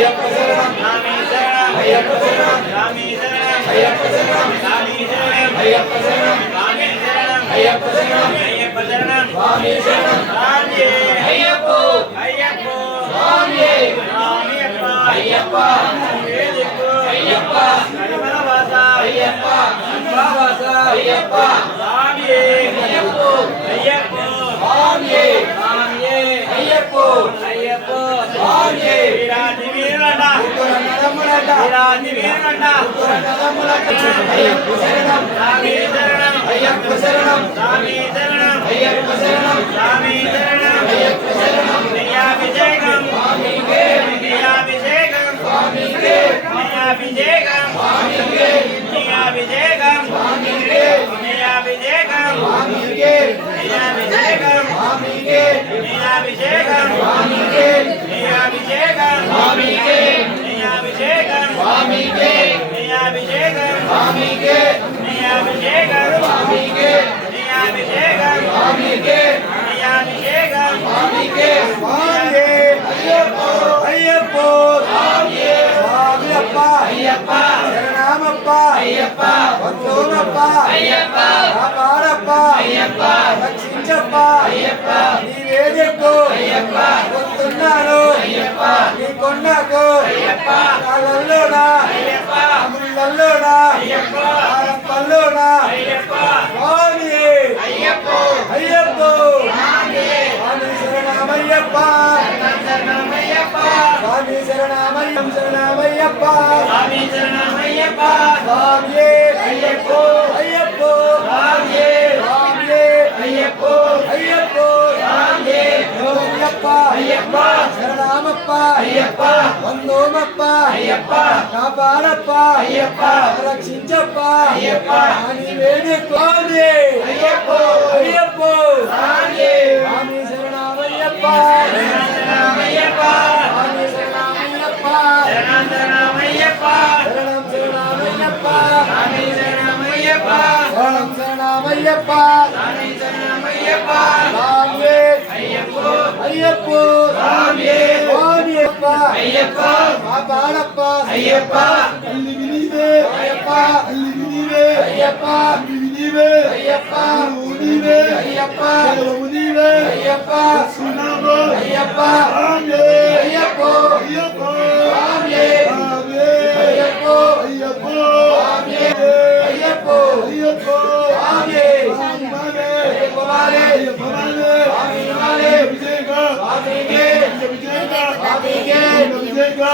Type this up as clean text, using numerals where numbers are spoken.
అయ్యప్ప శరణం స్వామి శరణం అయ్యప్ప శరణం స్వామి శరణం అయ్యప్ప శరణం స్వామి శరణం అయ్యప్ప శరణం స్వామి శరణం అయ్యప్ప శరణం అయ్యప్ప శరణం స్వామి శరణం స్వామి అయ్యప్ప అయ్యప్ప స్వామి స్వామి అయ్యప్ప వేదికు అయ్యప్ప కరిమల వాస అయ్యప్ప వాస అయ్యప్ప స్వామి అయ్యప్ప అయ్యప్ప స్వామి స్వామి అయ్యప్ప అయ్యప్ప స్వామి వీరాది వీరమంట వీరాది వీరమంట అయ్యప్ప శరణం స్వామి శరణం అయ్యప్ప శరణం స్వామి శరణం అయ్యప్ప శరణం స్వామి శరణం అయ్యప్ప శరణం నియాభిషేకం స్వామికే నియాభిషేకం స్వామికే నియాభిషేకం స్వామికే నియాభిషేకం స్వామికే నియాభిషేకం స్వామికే నియాభిషేకం స్వామికే నియాభిషేకం స్వామికే నియాభిషేకం స్వామికే నియాభిషేకం స్వామికే నియాభిషేకం స్వామికే నియాభిషేకం స్వామికే నియాభిషేకం స్వామికే నియాభిషేకం స్వామికే స్వామి అయ్యప్ప అయ్యప్ప స్వామి స్వామి అప్ప అయ్యప్ప శరణమప్ప అయ్యప్ప వందోమప్ప అయ్యప్ప కాపాడప్ప అయ్యప్ప రక్షించప్ప అయ్యప్ప నీవే దిక్కు అయ్యప్ప వస్తున్నాను అయ్యప్ప నీ కొండకు అయ్యప్ప కాలల్లోనా అయ్యప్ప అమృతల్లోనా అయ్యప్ప ఆరప్పల్లోనా అయ్యప్ప స్వామి అయ్యప్ప అయ్యప్ప స్వామి శరణమయ్యప్ప శరణమయ్యప్ప స్వామి శరణమయ్యప్ప శరణమయ్యప్ప స్వామి శరణమయ్యప్ప స్వామి అయ్యప్ప అయ్యప్ప స్వామి స్వామి అయ్యప్ప అయ్యప్ప స్వామి అయ్యప్ప అయ్యప్ప శరణమప్ప అయ్యప్ప వందోమప్ప అయ్యప్ప కాపాడప్ప అయ్యప్ప రక్షించప్ప అయ్యప్ప నీవే దిక్కు స్వామి అయ్యప్ప అయ్యప్ప స్వామి స్వామి శరణమయ్యప్ప శరణమయ్యప్ప స్వామి శరణమయ్యప్ప శరణమయ్యప్ప శరణం శరణమయ్యప్ప స్వామి శరణమయ్యప్ప శరణం శరణమయ్యప్ప స్వామి శరణమయ్యప్ప స్వామి అయ్యప్ప అయ్యప్ప స్వామి స్వామి అయ్యప్ప కాపాడప్ప అయ్యప్ప అల్లి వినివే అయ్యప్ప అల్లి వినివే అయ్యప్ప వినివే అయ్యప్ప మునివే అయ్యప్ప మునివే అయ్యప్ప సునామో అయ్యప్ప స్వామి అయ్యప్ప అయ్యప్ప స్వామి అయ్యప్ప అయ్యప్ప స్వామి అయ్యప్ప అయ్యప్ప స్వామి అయ్యప్ప వాలే అయ్యప్ప వాలే స్వామి వాలే విజయగా స్వామికే విజయగా స్వామికే విజయగా